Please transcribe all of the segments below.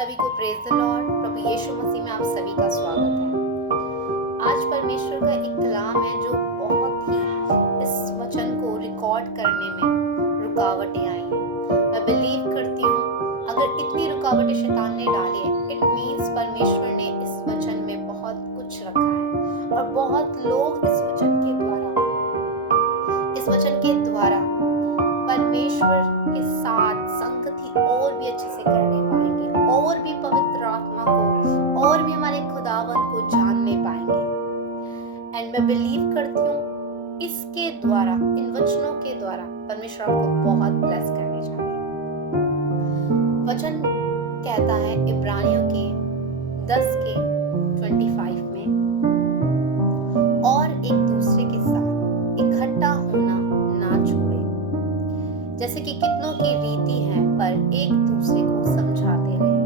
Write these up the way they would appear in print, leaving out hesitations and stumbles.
सभी को praise the Lord. प्रभु यीशु मसीह में आप सभी का स्वागत है। आज परमेश्वर का एक कलाम है जो बहुत ही इस वचन को रिकॉर्ड करने में रुकावटें आई हैं। मैं बिलीव करती हूँ अगर इतनी रुकावटें शैतान ने डाली है, इट मीन्स परमेश्वर ने इस वचन में बहुत कुछ रखा है और बहुत लोग इस वचन के द्वारा परमेश्वर के साथ संगति और भी अच्छे से करने पाएंगे और भी पवित्र आत्मा को और भी हमारे खुदावन को जानने पाएंगे। एंड मैं बिलीव करती हूँ इसके द्वारा, इन वचनों के द्वारा परमेश्वर आपको बहुत ब्लेस करने जा रहे हैं। वचन कहता है इब्रानियों के 10 के 25 में, और एक दूसरे के साथ इकट्ठा होना ना छोड़े, जैसे कि कितनों की रीति है, पर एक दूसरे को समझाते रहे,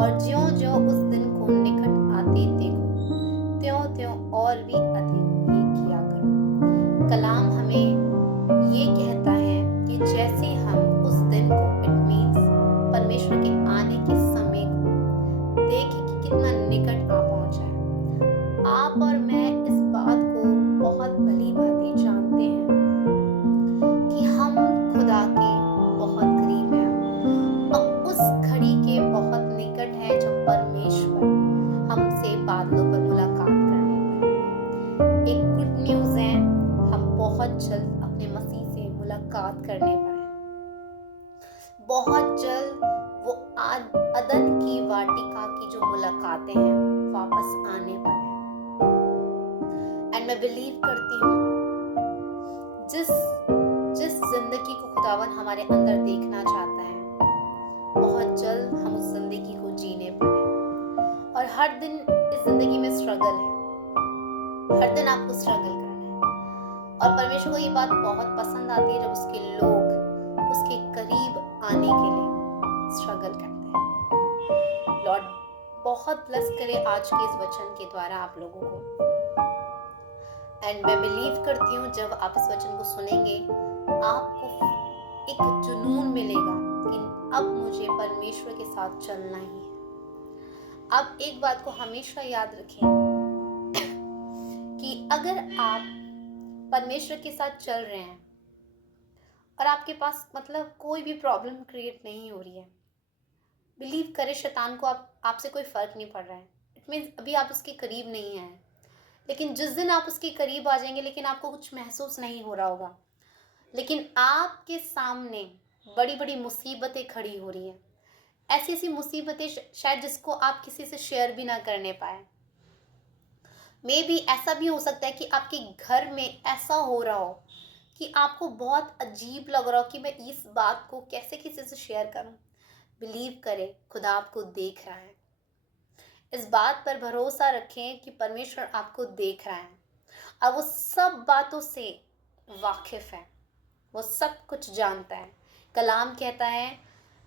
और ज्यों-ज्यों उस दिन को निकट आते देखो, त्यों-त्यों और भी अधिक ये किया करो। कलाम हमें ये कहता है कि जैसे हम उस दिन को, इट मीन्स परमेश्वर के आने के समय को देखें कि कितना निकट आ पहुंचा है। आप और मैं इस बात को बहुत भली भांति जानते हैं कि हम खुदा के बहुत करीब हैं। अब उस घड़ी के बहुत निकट है जब परमेश्वर हमसे बादलों पर मुलाकात करने पर। एक गुड न्यूज़ है, हम बहुत जल्द अपने मसीह से मुलाकात करने पर हैं। बहुत जल्द वो अदन की वाटिका की जो मुलाकातें हैं वापस आने पर है। एंड मैं बिलीव करती हूँ जिस जिंदगी को खुदावन हमारे अंदर देखना चाहता है, बहुत जल्द हम उस जिंदगी को जीने पर हैं। और हर दिन इस जिंदगी में स्ट्रगल है, हर दिन आपको स्ट्रगल करना है। और परमेश्वर को ये बात बहुत पसंद आती है जब उसके लोग उसके करीब आने के लिए स्ट्रगल करते हैं। लॉर्ड बहुत ब्लेस करे आज के इस वचन के द्वारा आप लोगों को। एंड मैं बिलीव करती हूँ जब आप इस वचन को सुनेंगे आपको एक जुनून मिलेगा कि अब मुझे परमेश्वर के साथ चलना ही है। आप एक बात को हमेशा याद रखें कि अगर आप परमेश्वर के साथ चल रहे हैं और आपके पास मतलब कोई भी प्रॉब्लम क्रिएट नहीं हो रही है, बिलीव करें शैतान को आपसे कोई फर्क नहीं पड़ रहा है। इट मीन्स अभी आप उसके करीब नहीं हैं, लेकिन जिस दिन आप उसके करीब आ जाएंगे लेकिन आपको कुछ महसूस नहीं हो रहा होगा, लेकिन आपके सामने बड़ी बड़ी मुसीबतें खड़ी हो रही हैं। ऐसी ऐसी मुसीबतें शायद जिसको आप किसी से शेयर भी ना करने पाए। मे बी ऐसा भी हो सकता है कि आपके घर में ऐसा हो रहा हो कि आपको बहुत अजीब लग रहा हो कि मैं इस बात को कैसे किसी से शेयर करूं। बिलीव करें खुदा आपको देख रहा है। इस बात पर भरोसा रखें कि परमेश्वर आपको देख रहा है और वो सब बातों से वाकिफ है, वो सब कुछ जानता है। कलाम कहता है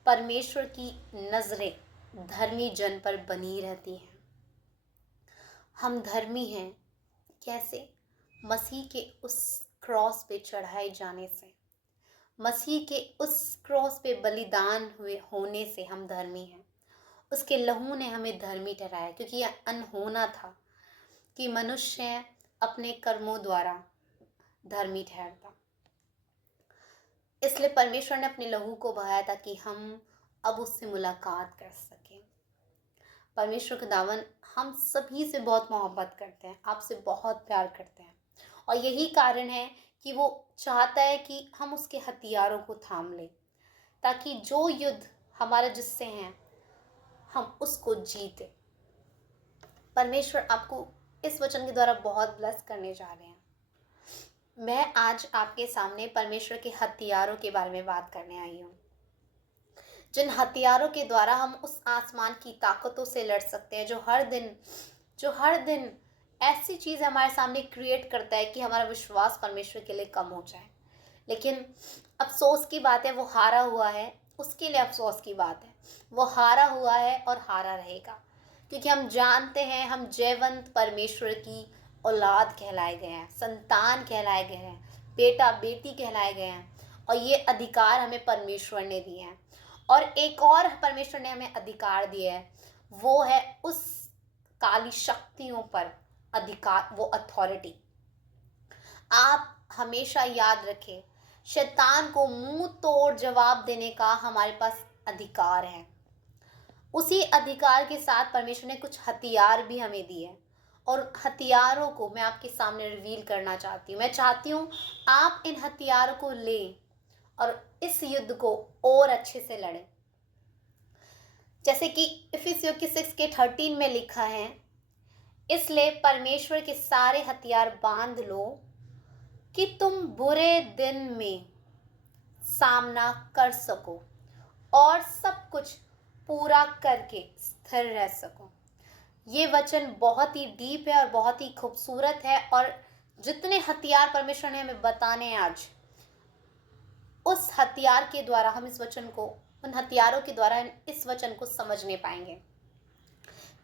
परमेश्वर की नजरें धर्मी जन पर बनी रहती हैं। हम धर्मी हैं कैसे? मसीह के उस क्रॉस पे चढ़ाए जाने से, मसीह के उस क्रॉस पे बलिदान हुए होने से हम धर्मी हैं। उसके लहू ने हमें धर्मी ठहराया, क्योंकि यह अनहोना था कि मनुष्य अपने कर्मों द्वारा धर्मी ठहरता। इसलिए परमेश्वर ने अपने लहू को बहाया ताकि हम अब उससे मुलाकात कर सकें। परमेश्वर खुदावन हम सभी से बहुत मोहब्बत करते हैं, आपसे बहुत प्यार करते हैं, और यही कारण है कि वो चाहता है कि हम उसके हथियारों को थाम लें ताकि जो युद्ध हमारे जिससे हैं हम उसको जीते। परमेश्वर आपको इस वचन के द्वारा बहुत ब्लेस करने जा रहे हैं। मैं आज आपके सामने परमेश्वर के हथियारों के बारे में बात करने आई हूँ, जिन हथियारों के द्वारा हम उस आसमान की ताकतों से लड़ सकते हैं जो हर दिन ऐसी चीज़ हमारे सामने क्रिएट करता है कि हमारा विश्वास परमेश्वर के लिए कम हो जाए। लेकिन अफसोस की बात है वो हारा हुआ है, उसके लिए अफसोस की बात है। वो हारा हुआ है और हारा रहेगा, क्योंकि हम जानते हैं हम जयवंत परमेश्वर की औलाद कहलाए गए हैं, संतान कहलाए गए हैं, बेटा बेटी कहलाए गए हैं, और ये अधिकार हमें परमेश्वर ने दिए हैं। और एक और परमेश्वर ने हमें अधिकार दिया है, वो है उस काली शक्तियों पर अधिकार, वो अथॉरिटी। आप हमेशा याद रखें, शैतान को मुंह तोड़ जवाब देने का हमारे पास अधिकार है। उसी अधिकार के साथ परमेश्वर ने कुछ हथियार भी हमें दिए हैं, और हथियारों को मैं आपके सामने रिवील करना चाहती हूँ। मैं चाहती हूँ आप इन हथियारों को लें और इस युद्ध को और अच्छे से लड़ें। जैसे कि इफिसियों की 6:13 में लिखा है, इसलिए परमेश्वर के सारे हथियार बांध लो कि तुम बुरे दिन में सामना कर सको और सब कुछ पूरा करके स्थिर रह सको। ये वचन बहुत ही डीप है और बहुत ही खूबसूरत है, और जितने हथियार परमेश्वर ने हमें बताने हैं आज, उस हथियार के द्वारा हम इस वचन को, उन हथियारों के द्वारा इस वचन को समझने पाएंगे।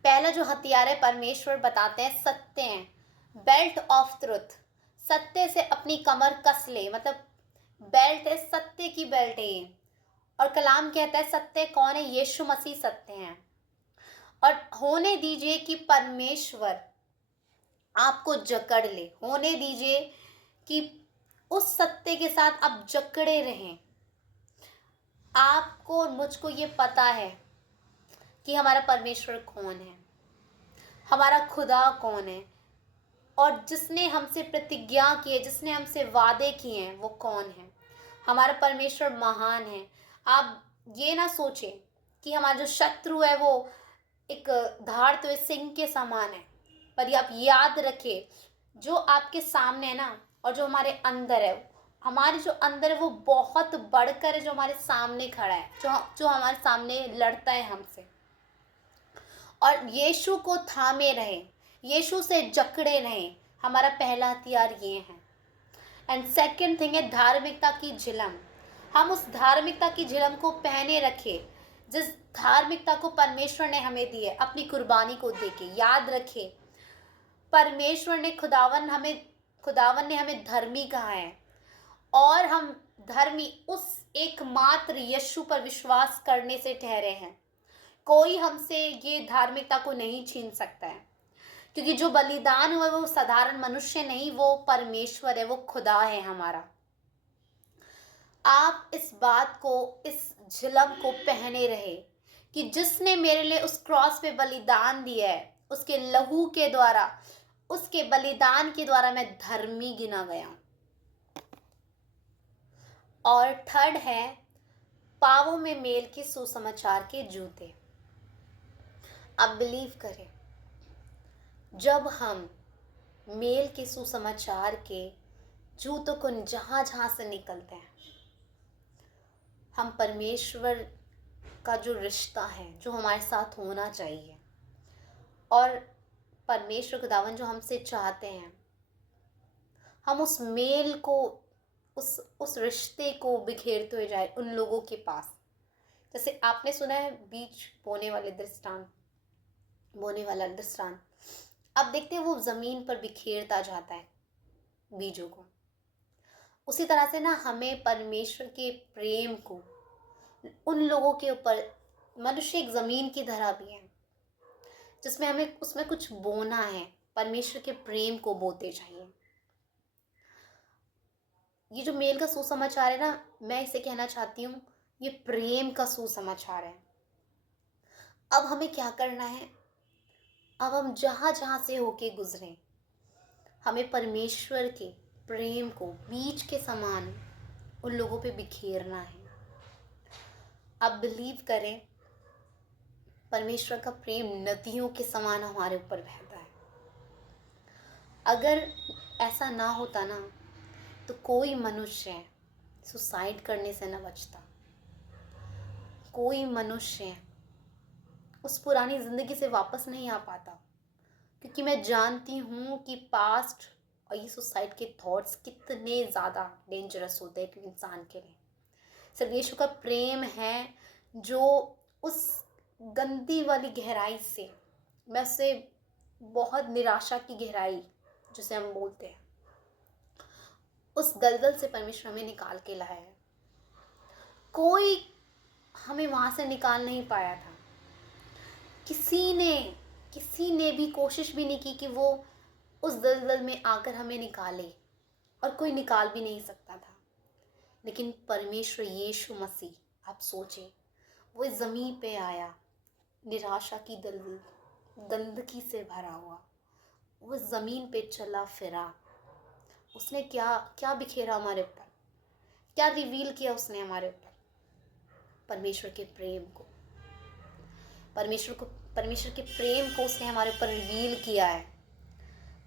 पहला जो हथियार है, परमेश्वर बताते हैं सत्य है, बेल्ट ऑफ ट्रुथ। सत्य से अपनी कमर कस ले, मतलब बेल्ट है, सत्य की बेल्ट है ये। और कलाम कहता है सत्य कौन है? यीशु मसीह सत्य हैं। और होने दीजिए कि परमेश्वर आपको जकड़ ले, होने दीजिए कि उस सत्य के साथ आप जकड़े रहें। आपको और मुझको ये पता है कि हमारा परमेश्वर कौन है, हमारा खुदा कौन है, और जिसने हमसे प्रतिज्ञा की है, जिसने हमसे वादे किए हैं, वो कौन है। हमारा परमेश्वर महान है। आप ये ना सोचें कि हमारा जो शत्रु है वो एक धारते हुए सिंह के समान है, पर ये आप याद रखिए, जो आपके सामने है ना, और जो हमारे अंदर है, हमारे जो अंदर है वो बहुत बढ़कर है जो हमारे सामने खड़ा है, जो जो हमारे सामने लड़ता है हमसे। और यीशु को थामे रहे, यीशु से जकड़े रहें। हमारा पहला हथियार ये है। एंड सेकंड थिंग है धार्मिकता की झिलम। हम उस धार्मिकता की झिलम को पहने रखें, जिस धार्मिकता को परमेश्वर ने हमें दी है अपनी कुर्बानी को देके। याद रखें, परमेश्वर ने खुदावन ने हमें धर्मी कहा है, और हम धर्मी उस एकमात्र यीशु पर विश्वास करने से ठहरे हैं। कोई हमसे ये धार्मिकता को नहीं छीन सकता है, क्योंकि जो बलिदान हुआ वो साधारण मनुष्य नहीं, वो परमेश्वर है, वो खुदा है हमारा। आप इस बात को, इस झिलम को पहने रहे कि जिसने मेरे लिए उस क्रॉस पे बलिदान दिया है, उसके लहू के द्वारा, उसके बलिदान के द्वारा मैं धर्मी गिना गया। और थर्ड है पावों में मेल के सुसमाचार के जूते। आप बिलीव करें, जब हम मेल के सुसमाचार के जूतों को जहाँ जहाँ से निकलते हैं, हम परमेश्वर का जो रिश्ता है, जो हमारे साथ होना चाहिए, और परमेश्वर खुदावन जो हमसे चाहते हैं, हम उस मेल को, उस रिश्ते को बिखेरते हुए जाए उन लोगों के पास। जैसे आपने सुना है बीज बोने वाला दृष्टांत। अब देखते हैं वो ज़मीन पर बिखेरता जाता है बीजों को। उसी तरह से ना हमें परमेश्वर के प्रेम को उन लोगों के ऊपर, मनुष्य एक ज़मीन की तरह भी है जिसमें हमें उसमें कुछ बोना है, परमेश्वर के प्रेम को बोते चाहिए। ये जो मेल का सुसमाचार है ना, मैं इसे कहना चाहती हूँ, ये प्रेम का सुसमाचार है। अब हमें क्या करना है? अब हम जहाँ जहाँ से होके गुजरें, हमें परमेश्वर के प्रेम को बीज के समान उन लोगों पे बिखेरना है। अब बिलीव करें, परमेश्वर का प्रेम नदियों के समान हमारे ऊपर बहता है। अगर ऐसा ना होता ना, तो कोई मनुष्य सुसाइड करने से न बचता, कोई मनुष्य उस पुरानी ज़िंदगी से वापस नहीं आ पाता। क्योंकि मैं जानती हूँ कि पास्ट और ये सुसाइड के थॉट्स कितने ज़्यादा डेंजरस होते हैं एक इंसान के लिए। सिर्फ यीशु का प्रेम है जो उस गंदी वाली गहराई से, वैसे बहुत निराशा की गहराई जिसे हम बोलते हैं, उस दलदल से परमेश्वर हमें निकाल के लाया है। कोई हमें वहाँ से निकाल नहीं पाया था। किसी ने किसी ने भी कोशिश भी नहीं की कि वो उस दलदल में आकर हमें निकाले, और कोई निकाल भी नहीं सकता था। लेकिन परमेश्वर यीशु मसीह, आप सोचें, वो इस ज़मीन पे आया, निराशा की दलदल, गंदगी से भरा हुआ, वो ज़मीन पे चला फिरा। उसने क्या क्या बिखेरा हमारे ऊपर, क्या रिवील किया उसने हमारे ऊपर? परमेश्वर के प्रेम को, परमेश्वर के प्रेम को उसने हमारे ऊपर रिवील किया है।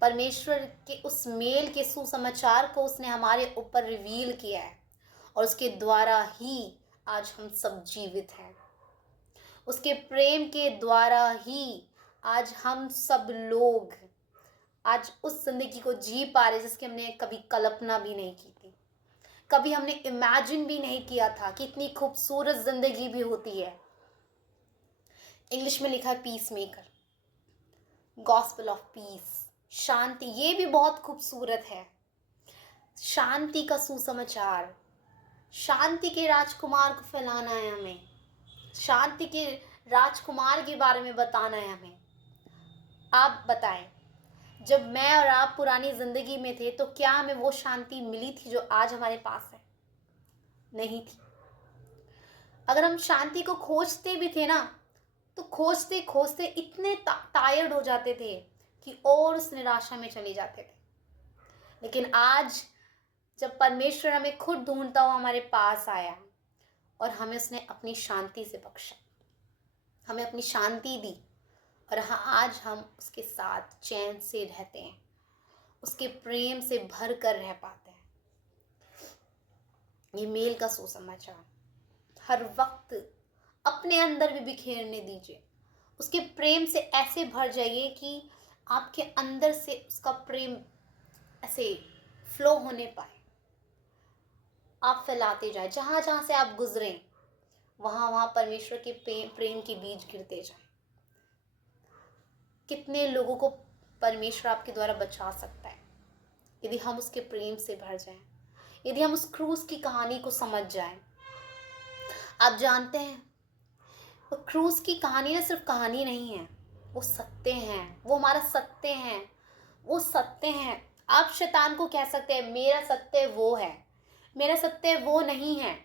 परमेश्वर के उस मेल के सुसमाचार को उसने हमारे ऊपर रिवील किया है, और उसके द्वारा ही आज हम सब जीवित हैं। उसके प्रेम के द्वारा ही आज हम सब लोग आज उस जिंदगी को जी पा रहे जिसकी हमने कभी कल्पना भी नहीं की थी। कभी हमने इमेजिन भी नहीं किया था कि इतनी खूबसूरत जिंदगी भी होती है। इंग्लिश में लिखा है peace maker, gospel of peace, शांति। ये भी बहुत खूबसूरत है, शांति का सुसमाचार। शांति के राजकुमार को फैलाना है हमें, शांति के राजकुमार के बारे में बताना है हमें। आप बताएं, जब मैं और आप पुरानी जिंदगी में थे तो क्या हमें वो शांति मिली थी जो आज हमारे पास है? नहीं थी। अगर हम शांति को खोजते भी थे ना, तो खोजते खोजते इतने टायर्ड हो जाते थे कि और उस निराशा में चले जाते थे। लेकिन आज जब परमेश्वर हमें खुद ढूंढता हुआ हमारे पास आया और हमें उसने अपनी शांति से बख्शा, हमें अपनी शांति दी, और हाँ, आज हम उसके साथ चैन से रहते हैं, उसके प्रेम से भर कर रह पाते हैं। ये मेल का सुसमाचार हर वक्त अपने अंदर भी बिखेरने दीजिए। उसके प्रेम से ऐसे भर जाइए कि आपके अंदर से उसका प्रेम ऐसे फ्लो होने पाए। आप फैलाते जाए, जहाँ जहाँ से आप गुजरें वहाँ वहाँ परमेश्वर के प्रेम के बीज गिरते जाए। कितने लोगों को परमेश्वर आपके द्वारा बचा सकता है यदि हम उसके प्रेम से भर जाएं, यदि हम उस क्रूस की कहानी को समझ जाएं। आप जानते हैं, वो क्रूस की कहानी ना सिर्फ कहानी नहीं है, वो सत्य हैं, वो हमारा सत्य हैं, वो सत्य हैं। आप शैतान को कह सकते हैं मेरा सत्य वो है, मेरा सत्य वो नहीं है।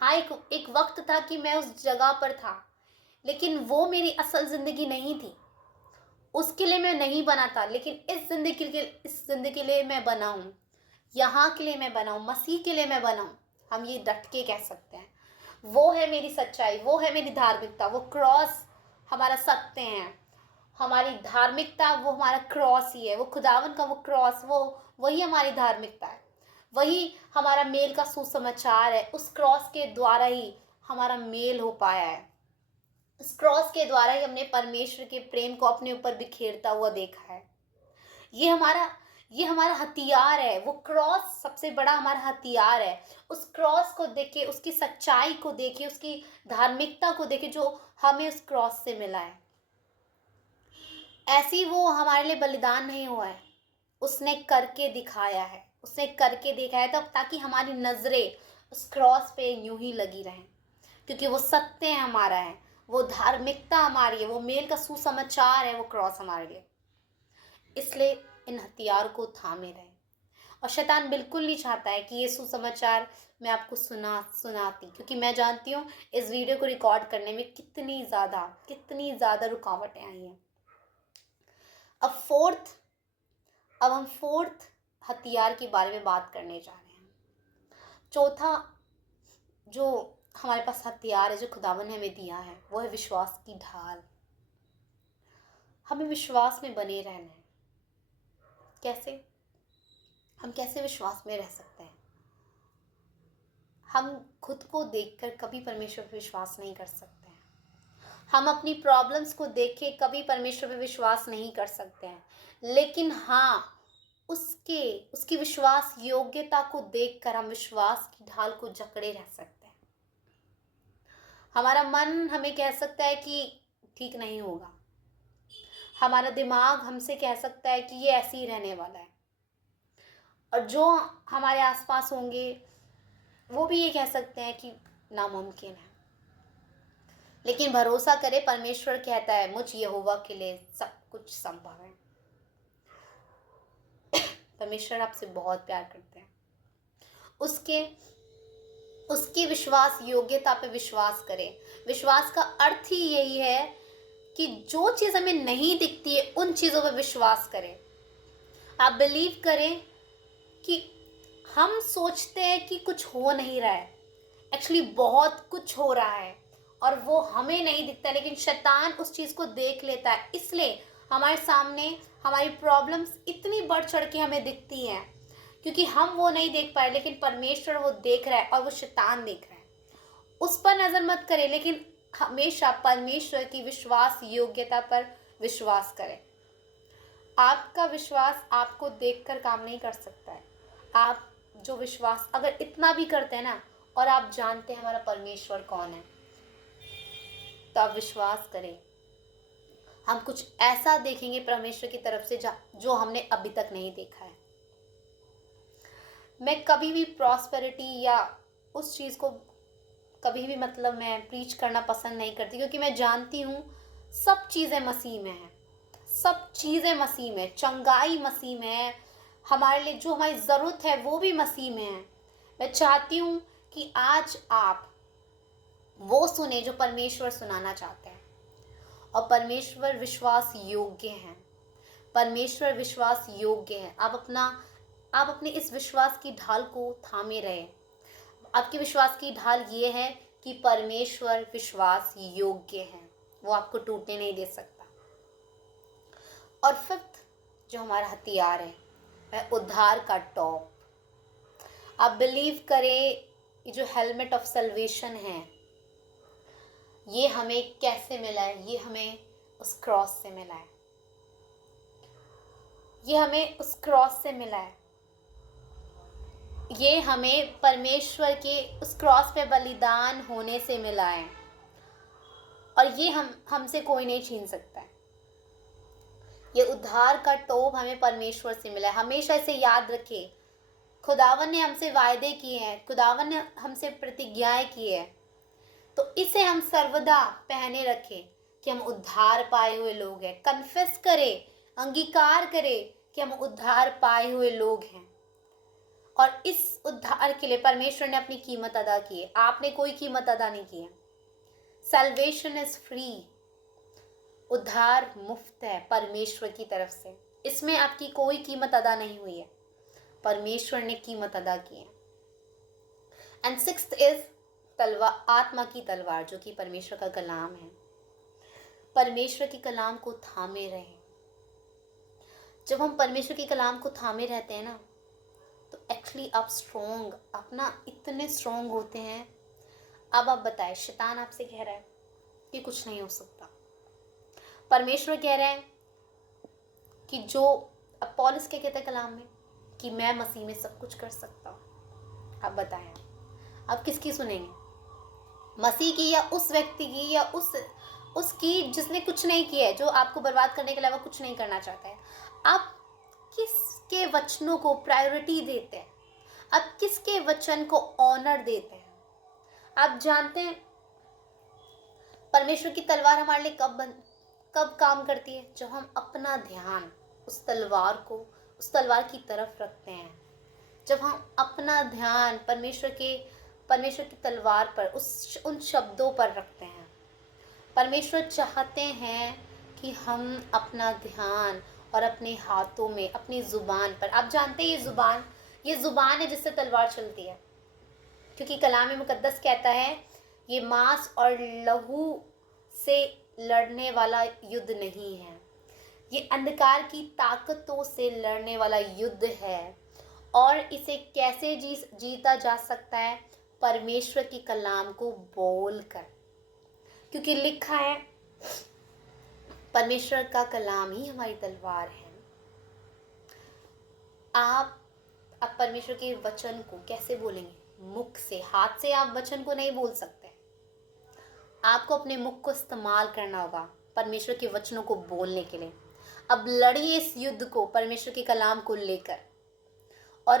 हाँ, एक वक्त था कि मैं उस जगह पर था, लेकिन वो मेरी असल जिंदगी नहीं थी। उसके लिए मैं नहीं बना था, लेकिन इस जिंदगी के लिए मैं बना हूँ। यहाँ के लिए मैं बना हूँ, मसीह के लिए मैं बना हूँ। हम ये डट के कह सकते हैं। वो है मेरी सच्चाई, वो है मेरी धार्मिकता। वो क्रॉस हमारा सत्य है, हमारी धार्मिकता वो हमारा क्रॉस ही है। वो खुदावन का वो क्रॉस, वो वही हमारी धार्मिकता है, वही हमारा मेल का सुसमाचार है। उस क्रॉस के द्वारा ही हमारा मेल हो पाया है। इस क्रॉस के द्वारा ही हमने परमेश्वर के प्रेम को अपने ऊपर बिखेरता हुआ देखा है। ये हमारा ये हमारा हथियार है। वो क्रॉस सबसे बड़ा हमारा हथियार है। उस क्रॉस को देखे, उसकी सच्चाई को देखे, उसकी धार्मिकता को देखे जो हमें उस क्रॉस से मिला है। ऐसी वो हमारे लिए बलिदान नहीं हुआ है, उसने करके दिखाया है। उसने करके दिखाया है तब, ताकि हमारी नजरें उस क्रॉस पे यूं ही लगी रहें, क्योंकि वो सत्य हमारा है, वो धार्मिकता हमारी है, वो मेल का सुसमाचार है, वो क्रॉस हमारे लिए। इसलिए इन हथियार को थामे रहें। और शैतान बिल्कुल नहीं चाहता है कि ये सुसमाचार मैं आपको सुनाती, क्योंकि मैं जानती हूँ इस वीडियो को रिकॉर्ड करने में कितनी ज़्यादा रुकावटें आई हैं। अब हम फोर्थ हथियार के बारे में बात करने जा रहे हैं। चौथा जो हमारे पास हथियार है, जो खुदावन ने हमें दिया है, वो है विश्वास की ढाल। हमें विश्वास में बने रहना है। कैसे? हम कैसे विश्वास में रह सकते हैं? हम खुद को देखकर कभी परमेश्वर पर विश्वास नहीं कर सकते हैं। हम अपनी प्रॉब्लम्स को देख के कभी परमेश्वर पर विश्वास नहीं कर सकते हैं। लेकिन हाँ, उसकी विश्वास योग्यता को देखकर हम विश्वास की ढाल को जकड़े रह सकते हैं। हमारा मन हमें कह सकता है कि ठीक नहीं होगा, हमारा दिमाग हमसे कह सकता है कि ये ऐसे ही रहने वाला है, और जो हमारे आसपास होंगे वो भी ये कह सकते हैं कि नामुमकिन है। लेकिन भरोसा करें, परमेश्वर कहता है मुझ यहोवा के लिए सब कुछ संभव है। परमेश्वर आपसे बहुत प्यार करते हैं। उसके उसकी विश्वास योग्यता पे विश्वास करें। विश्वास का अर्थ ही यही है कि जो चीज़ हमें नहीं दिखती है उन चीज़ों पे विश्वास करें। आप बिलीव करें कि हम सोचते हैं कि कुछ हो नहीं रहा है, एक्चुअली बहुत कुछ हो रहा है और वो हमें नहीं दिखता, लेकिन शैतान उस चीज़ को देख लेता है। इसलिए हमारे सामने हमारी प्रॉब्लम्स इतनी बढ़ चढ़ के हमें दिखती हैं, क्योंकि हम वो नहीं देख पाए, लेकिन परमेश्वर वो देख रहा है और वो शैतान देख रहा है। उस पर नज़र मत करें, लेकिन हमेशा परमेश्वर की विश्वास योग्यता पर विश्वास करें। आपका विश्वास आपको देखकर काम नहीं कर सकता है। आप जो विश्वास अगर इतना भी करते हैं ना, और आप जानते हैं हमारा परमेश्वर कौन है, तो आप विश्वास करें, हम कुछ ऐसा देखेंगे परमेश्वर की तरफ से जो हमने अभी तक नहीं देखा है। मैं कभी भी प्रॉस्पेरिटी या उस चीज़ को कभी भी मैं प्रीच करना पसंद नहीं करती, क्योंकि मैं जानती हूँ सब चीज़ें मसीह में हैं। सब चीज़ें मसीह में, चंगाई मसीह में है, हमारे लिए जो हमारी ज़रूरत है वो भी मसीह में है। मैं चाहती हूँ कि आज आप वो सुने जो परमेश्वर सुनाना चाहते हैं। और परमेश्वर विश्वास योग्य हैं। परमेश्वर विश्वास योग्य है। आप अपने इस विश्वास की ढाल को थामे रहे। आपके विश्वास की ढाल ये है कि परमेश्वर विश्वास योग्य है, वो आपको टूटने नहीं दे सकता। और फिफ्थ जो हमारा हथियार है वह उद्धार का टॉप। आप बिलीव करें, ये जो हेलमेट ऑफ सल्वेशन है ये हमें कैसे मिला है? ये हमें उस क्रॉस से मिला है। ये हमें उस क्रॉस से मिला है। ये हमें परमेश्वर के उस क्रॉस पे बलिदान होने से मिला है, और ये हमसे कोई नहीं छीन सकता है। ये उद्धार का टोप हमें परमेश्वर से मिला है। हमेशा इसे याद रखिए। खुदावन ने हमसे वायदे किए हैं, खुदावन ने हमसे प्रतिज्ञाएं की है, तो इसे हम सर्वदा पहने रखें कि हम उद्धार पाए हुए लोग हैं। कन्फेस करें, अंगीकार करें कि हम उद्धार पाए हुए लोग हैं, और इस उद्धार के लिए परमेश्वर ने अपनी कीमत अदा की है। आपने कोई कीमत अदा नहीं की है। Salvation is free. उद्धार मुफ्त है परमेश्वर की तरफ से, इसमें आपकी कोई कीमत अदा नहीं हुई है, परमेश्वर ने कीमत अदा की है। एंड सिक्स्थ इज तलवार, आत्मा की तलवार, जो कि परमेश्वर का कलाम है। परमेश्वर के कलाम को थामे रहें। जब हम परमेश्वर के कलाम को थामे रहते हैं ना, तो एक्चुअली आप स्ट्रोंग, अपना इतने स्ट्रोंग होते हैं। अब आप बताएं, शैतान आपसे कह रहा है कि कुछ नहीं हो सकता, परमेश्वर कह रहे हैं कि जो, अब पौलुस क्या कहते हैं कलाम में कि मैं मसीह में सब कुछ कर सकता हूँ। अब बताएं, आप किसकी सुनेंगे? मसीह की, या उस व्यक्ति की, या उसकी जिसने कुछ नहीं किया है, जो आपको बर्बाद करने के अलावा कुछ नहीं करना चाहता है? आप किसके वचनों को प्रायोरिटी देते हैं? आप किसके वचन को ऑनर देते हैं? आप जानते हैं परमेश्वर की तलवार हमारे लिए कब काम करती है? जब हम अपना ध्यान उस तलवार की तरफ रखते हैं। जब हम अपना ध्यान परमेश्वर की तलवार पर, उन शब्दों पर रखते हैं। परमेश्वर चाहते हैं कि हम अपना ध्यान और अपने हाथों में, अपनी ज़ुबान पर, आप जानते हैं ये ज़ुबान है जिससे तलवार चलती है, क्योंकि कलाम मुकद्दस कहता है ये मांस और लहू से लड़ने वाला युद्ध नहीं है, ये अंधकार की ताकतों से लड़ने वाला युद्ध है। और इसे कैसे जीता जा सकता है? परमेश्वर की कलाम को बोलकर, क्योंकि लिखा है परमेश्वर का कलाम ही हमारी तलवार है। आप परमेश्वर के वचन को कैसे बोलेंगे? मुख से, हाथ से आप वचन को नहीं बोल सकते। आपको अपने मुख को इस्तेमाल करना होगा परमेश्वर के वचनों को बोलने के लिए। अब लड़िए इस युद्ध को परमेश्वर के कलाम को लेकर, और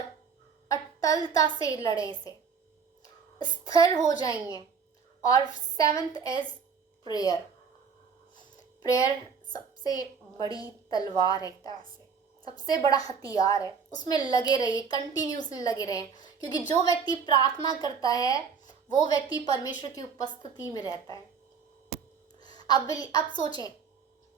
अटलता से लड़े, इसे स्थिर हो जाएंगे। और सेवंथ इज प्रेयर। प्रेयर सबसे बड़ी तलवार है, एक तरह से सबसे बड़ा हथियार है। उसमें लगे रहिए, कंटिन्यूसली लगे रहें, क्योंकि जो व्यक्ति प्रार्थना करता है वो व्यक्ति परमेश्वर की उपस्थिति में रहता है। अब सोचें,